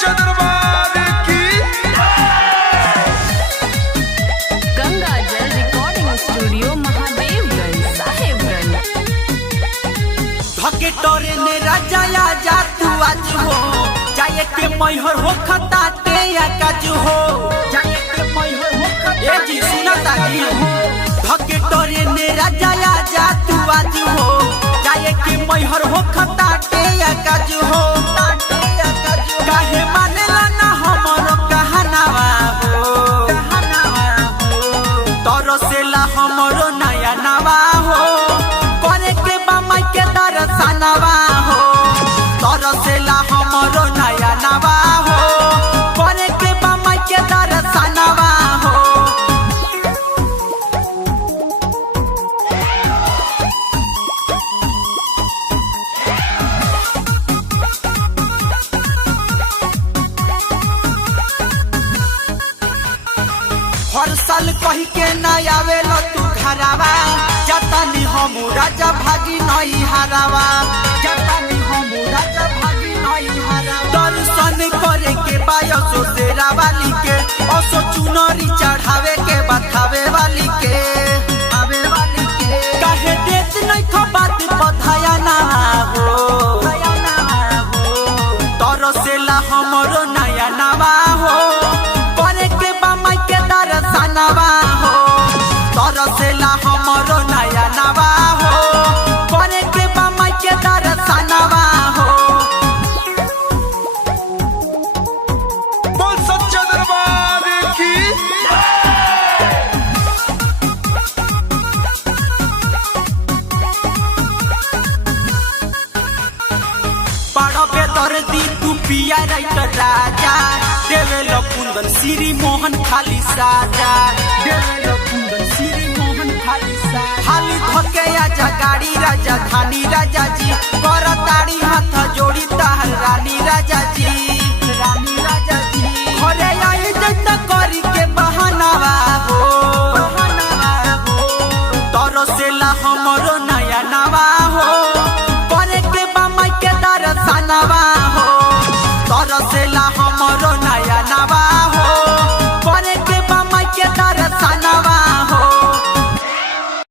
सच्चा दरबार की। गंगाजल रिकॉर्डिंग स्टूडियो महादेवगंज साहेबगंज। धके टोरे ने राजा जा तू आज हो जाए के मैहर हो खता ते या काजू हो जाए के मैहर हो खता ए जी सुना ताकी हो धके टोरे ने राजा जा तू आज हो जाए के मैहर हो खता ते या काजू हो काहे मानेला ना हमरो कहनावा हो तरसेला हमरो नया नवा हो करे के बामाई के दरसनवा हो तरसेला हमरो नया नवा हो करे के बामाई के दरसनवा हो हर साल कही के न आवेलो तू घरावा जतनी हम राजा भागी नई हरावा जतनी हम राजा भागी नई हरावा दर्शन करे के बायसो तेरा वाली के असो चुनरी चढ़ावे के बतावे वाली के आवे वाली के काहे देत नहीं खबात पधाया ना हो तरसेला हमरो नया नवा हो करे के बामाई के दरसनवा हो तरसेला हमरो नया नवा हो करे के बामाई के दरसनवा हो बोल सच्चा दरबार की। पढ़ो पे दर्दी तू पिया राइटर राजा देवेलो कुंदन श्री मोहन खाली साजा देवेलो कुंदन श्री मोहन खाली साजा खाली धके आजा गाड़ी राजा धानी राजा जी कर ताड़ी हाथ जोड़ी ताहर रानी राजा जी रानी राजा जी घरे आई जत करी के बहानावा हो तरसेला हमरो नया नवा हो